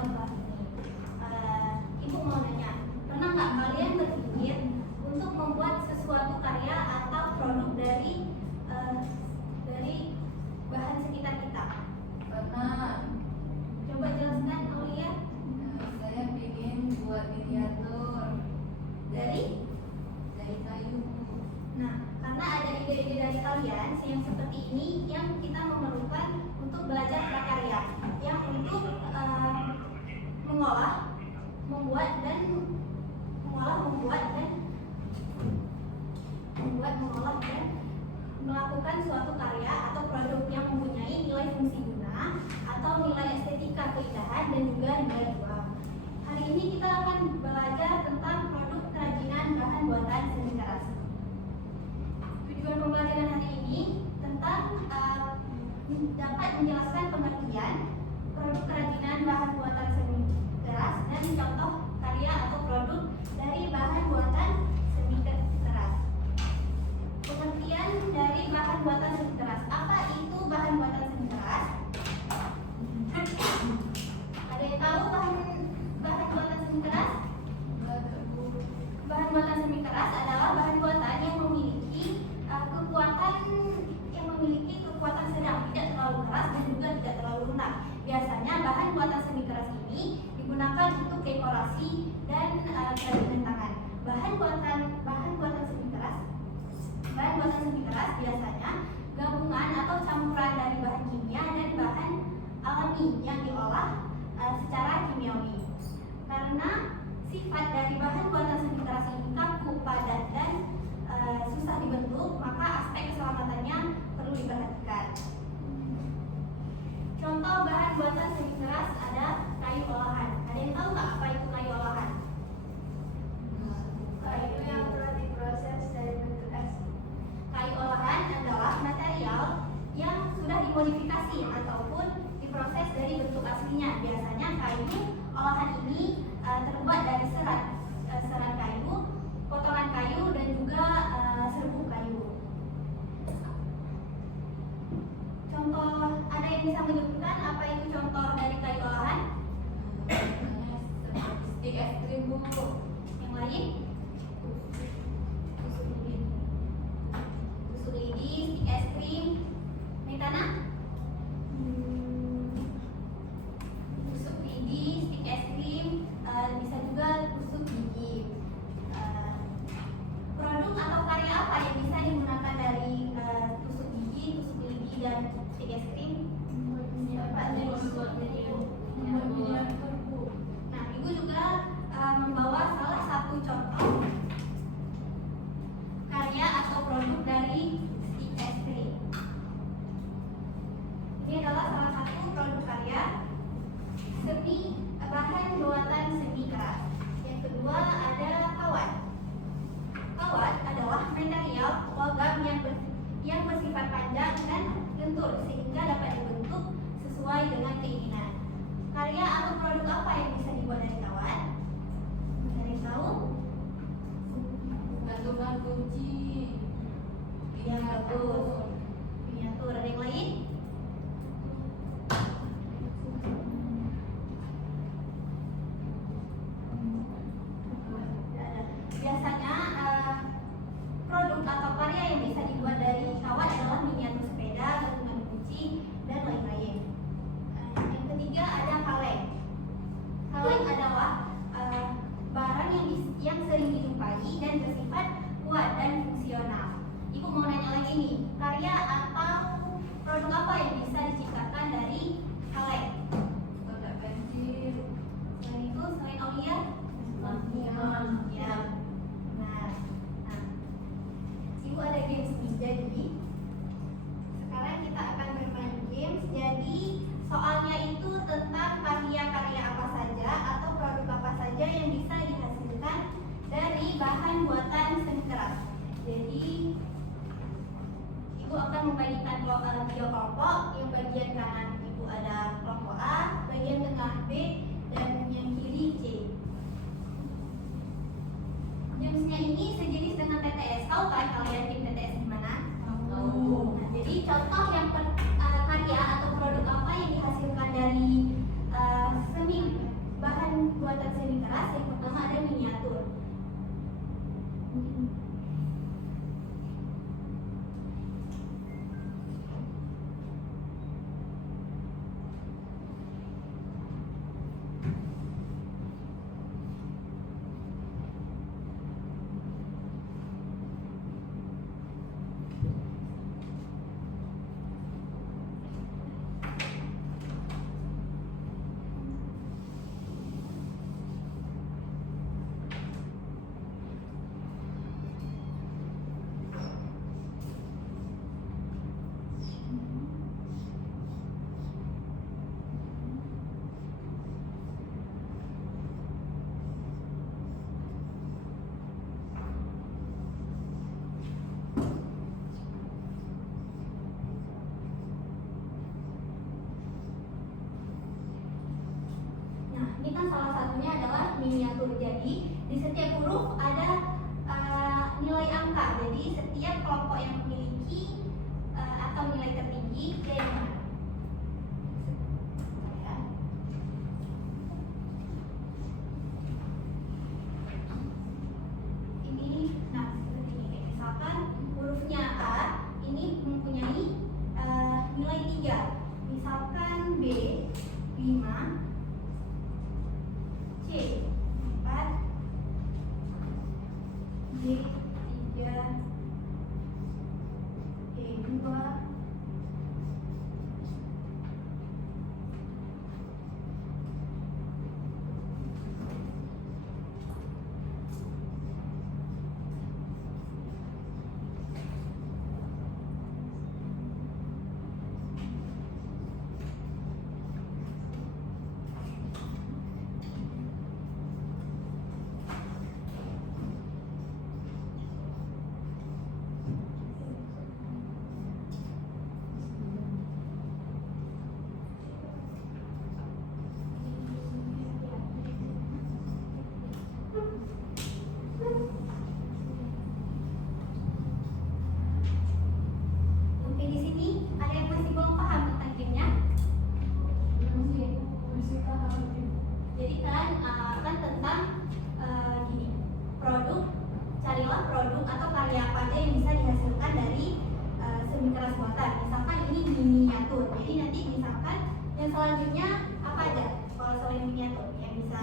buat kelas ini. Ibu mau nanya, pernah nggak kalian berpikir untuk membuat sesuatu karya atau produk dari bahan sekitar kita? Pernah. Coba jelaskan, Aulia. Saya ingin buat miniatur Dari? dari kayu. Nah, karena ada ide-ide dari kalian yang seperti ini yang kita memerlukan untuk belajar prakarya, yang untuk mengolah, membuat dan melakukan suatu karya atau produk yang mempunyai nilai fungsi guna atau nilai estetika keindahan dan juga nilai jual. Hari ini kita akan belajar tentang produk kerajinan bahan buatan seni keras. Tujuan pembelajaran hari ini tentang dapat menjelaskan pengertian produk kerajinan bahan buatan seni keras dan contoh karya atau produk dari bahan buatan seni keras. Pengertian dari bahan buatan seni keras. Apa itu bahan buatan seni keras? Ada yang tahu bahan buatan seni keras? Bahan buatan semi keras adalah bahan buatan yang memiliki kekuatan sedang, tidak terlalu keras dan juga tidak terlalu lunak. Biasanya bahan buatan semi keras ini digunakan untuk dekorasi dan kerajinan tangan. Bahan buatan semi keras biasanya gabungan atau campuran dari bahan kimia dan bahan alami yang diolah secara kimiawi. Karena sifat dari bahan buatan semi keras ini kaku, padat, dan susah dibentuk, maka aspek keselamatannya perlu diperhatikan. Contoh bahan buatan semi keras ada kayu olahan. Ada yang tahu nggak apa itu kayu olahan? Kayu yang telah diproses dari bentuk es. Kayu olahan adalah material yang sudah dimodifikasi ataupun diproses dari bentuk aslinya. Biasanya kayu olahan ini terbuat dari serat kayu, potongan kayu, dan juga serbuk kayu. Contoh, ada yang bisa menyebutkan apa itu contoh dari kayu olahan? Stik es krim, Bu. Yang lain? Tusuk lidi, stik es krim. Metana? Tusuk lidi, stik es krim, bisa juga tusuk gigi. Produk atau karya apa yang bisa digunakan dari tusuk gigi, tusuk lidi, dan stik es krim? Nah, Ibu juga membawa salah satu contoh karya atau produk dari stik es krim. Ini adalah salah satu produk karya bahan buatan semi keras. Yang kedua ada kawat. Kawat adalah material logam yang bersifat panjang dan lentur sehingga dapat dibentuk sesuai dengan keinginan. Karya atau produk apa yang bisa dibuat dari kawat? Ada yang tahu? Gantungan kunci. Ya, bagus. Miniatur. Ada yang lain? Biasanya produk atau karya yang bisa dibuat dari kawat adalah miniatur sepeda, gantungan kunci, dan lain-lain. Yang ketiga ada kaleng. Kaleng adalah barang yang sering dijumpai dan bersifat kuat dan fungsional. Ibu mau nanya lagi nih, karya atau produk apa yang bisa diciptakan dari kaleng? Kotak pensil. Selain itu, selain Aulia? Ya. Nah, Ibu ada games nih. Jadi sekarang kita akan bermain games. Jadi soalnya itu tentang karya-karya apa saja atau produk apa saja yang bisa dihasilkan dari bahan buatan seni keras. Jadi Ibu akan membagikan tiga kelompok. Yang bagian kanan Ibu ada kelompok A, bagian tengah B, dan yang kiri C. Gamesnya ini sejenis dengan TTS. Tahu kan kalian tim TTS di mana? Tahu. Nah, jadi contoh karya atau produk apa yang dihasilkan dari miniatur. Jadi di setiap huruf ada nilai angka. Jadi setiap kelompok yang memiliki atau nilai tertinggi dia yang menang. Ya. Ini, nah seperti ini. Misalkan hurufnya A ini mempunyai nilai 3. Misalkan B 5, C 4, D 3, E 2, mungkin di sini ada yang masih belum paham tentang gamenya. Masih paham. Jadi kan tentang gini, produk, carilah produk atau karya apa aja yang bisa dihasilkan dari seni keras buatan. Misalkan ini miniatur. Jadi nanti misalkan yang selanjutnya apa aja? Kalau selain miniatur yang bisa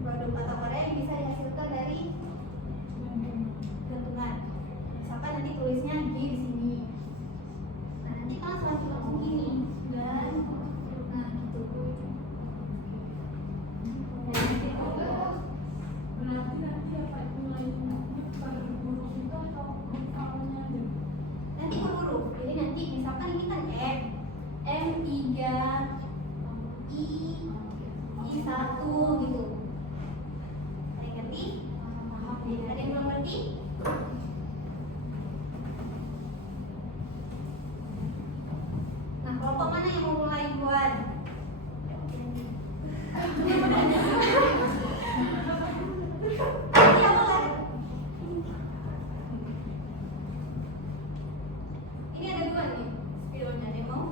produk atau karya yang bisa dihasilkan dari gantungan. Misalkan nanti tulisnya G di sini. Nah, nanti kan langsung gini dan nah gitu. Berarti nanti apa nilainya pada huruf itu atau hafalnya aja? Nanti per huruf. Jadi nanti misalkan ini kan M3, I1 gitu. Ada yang ngerti? Ada yang belum ngerti? Nah, kelompok mana yang mau mulai duluan? Iya, boleh. Ini ada 2 nih spidolnya, ada yang mau?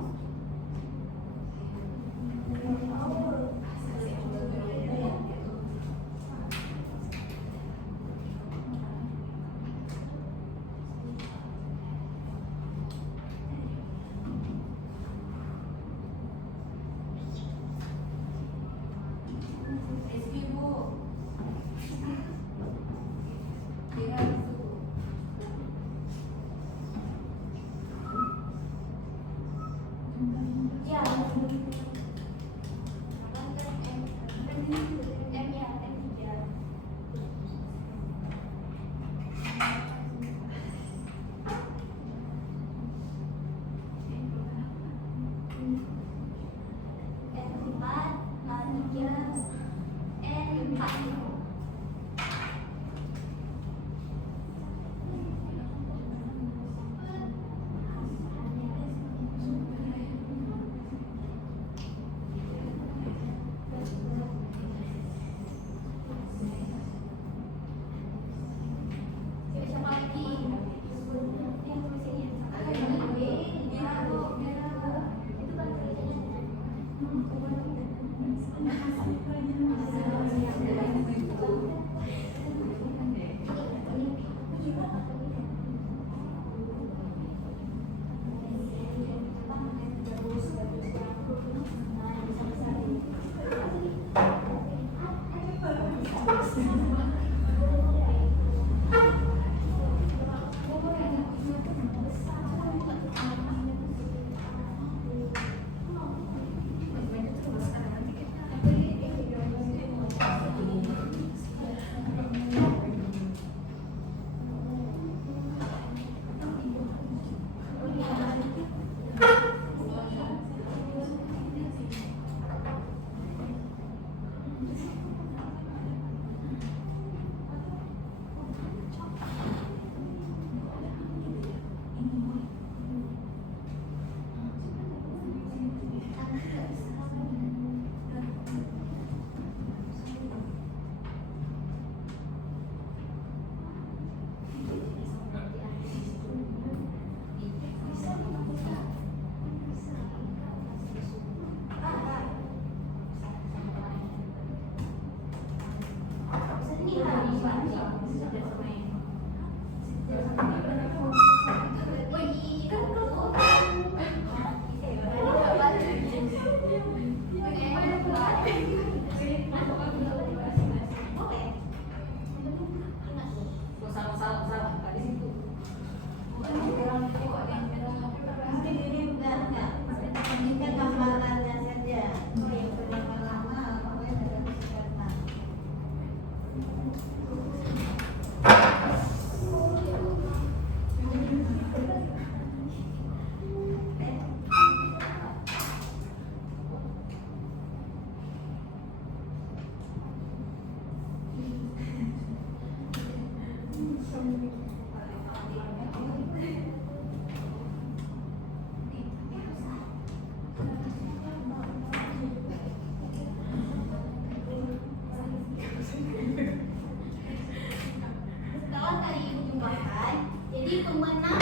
Setelah tadi ujung bahan, jadi pemenang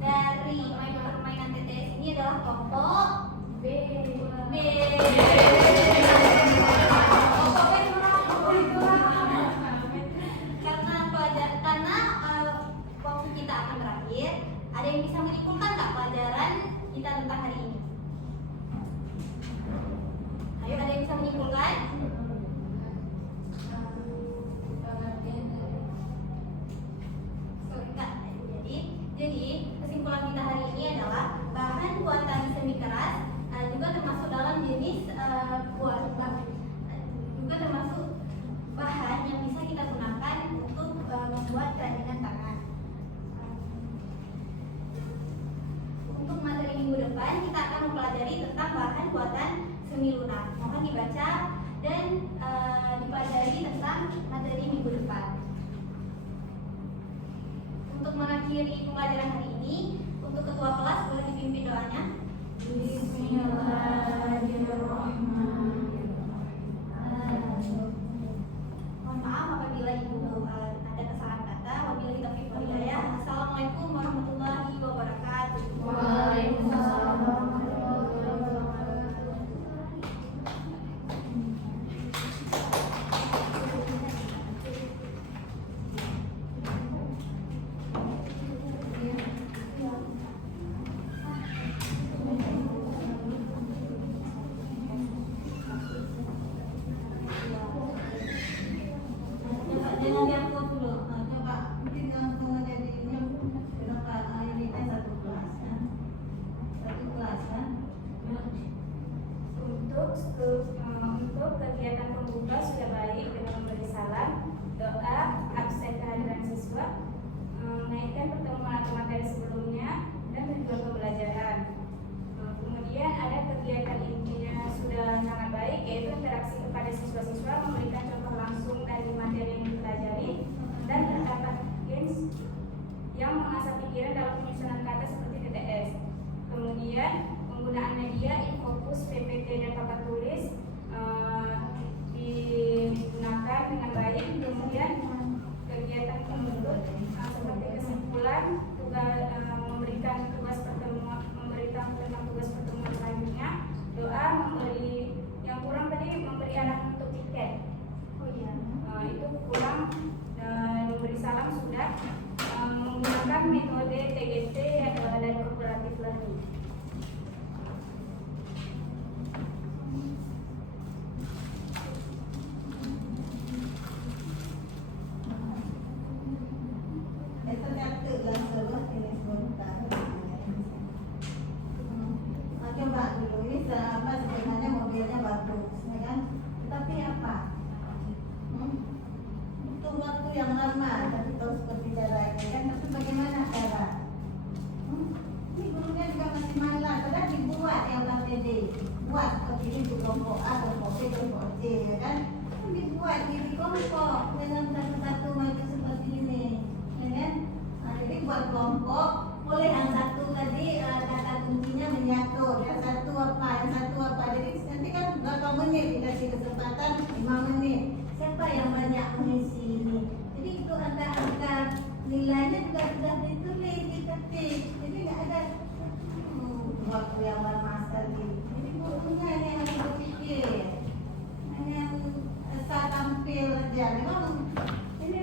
dari permainan TTS ini adalah kelompok B. Karena waktu kita akan berakhir, ada yang bisa menyimpulkan nggak pelajaran kita tentang hari ini? Ayo, ada yang bisa menyimpulkan? Jadi kesimpulan kita hari ini adalah bahan buatan semi keras juga termasuk dalam jenis juga termasuk bahan yang bisa kita gunakan untuk membuat kerajinan tangan. Untuk materi minggu depan kita akan mempelajari tentang bahan buatan semi lunak. Mohon dibaca dan dipelajari tentang materi minggu depan. Untuk mengakhiri pembelajaran hari ini, untuk ketua kelas boleh dipimpin doanya. Bismillahirrahmanirrahim. Mohon maaf apabila ibu ada kesalahan kata. Wabillahi taufiq wal hidayah. Assalamualaikum warahmatullahi wabarakatuh. Waalaikumsalam. Jangan diangkut dulu. Coba mungkin langsung aja di ini. Kenapa ini teh satu kelas kan? Satu kelas kan? Untuk kegiatan pembuka sudah baik dengan memberi salam, doa, absen kehadiran siswa, menaikkan pertemuan atau materi sebelumnya, dan tujuan pembelajaran. Kemudian ada kegiatan intinya sudah sangat baik, yaitu interaksi kepada siswa-siswa, memberikan contoh langsung dari materi yang dipelajari, dan terdapat games yang mengasah pikiran dalam penyusunan kata seperti TTS. Kemudian penggunaan media, infokus, PPT, dan papan tulis digunakan dengan baik. Kemudian kegiatan penuntut seperti kesimpulan, memberitahu tentang tugas pertemuan selanjutnya, doa, yang kurang tadi memberi anak untuk tiket. Oh iya. Itu kurang, memberi salam sudah, menggunakan metode TGT dan cooperative learning. Itu nyatu langsung ini sebentar. Coba dulu ini sebenarnya mobilnya bagus, ya kan? Tetapi apa? Itu waktu yang lama, tapi tahu seperti cara ini kan? Tapi bagaimana cara? Ini gurunya juga masih malas, padahal dibuat yang KTD, buat seperti ini untuk kelompok A, kelompok B, kelompok C, ya kan? Dibuat di kelompok dengan satu-satu macam seperti ini, ya kan? Nah, jadi buat kelompok, boleh yang satu tadi kata kuncinya menyatu, yang satu apa, jadi nanti kan berapa menit dikasih kesempatan 5 menit. Siapa yang banyak mengisi ini? Jadi itu angka nilainya juga sudah ditulis, diketik. Jadi nggak ada waktu yang lama sekali. Jadi gurunya ini harus berpikir, hanya asal tampil aja. Memang ini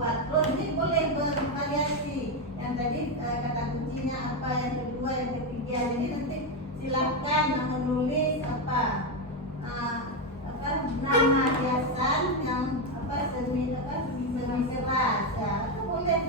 buat clone ini boleh bervariasi. Yang tadi kata kuncinya apa, yang kedua, yang ketiga. Jadi nanti silahkan menulis nama hiasan yang semi keras ya, itu boleh.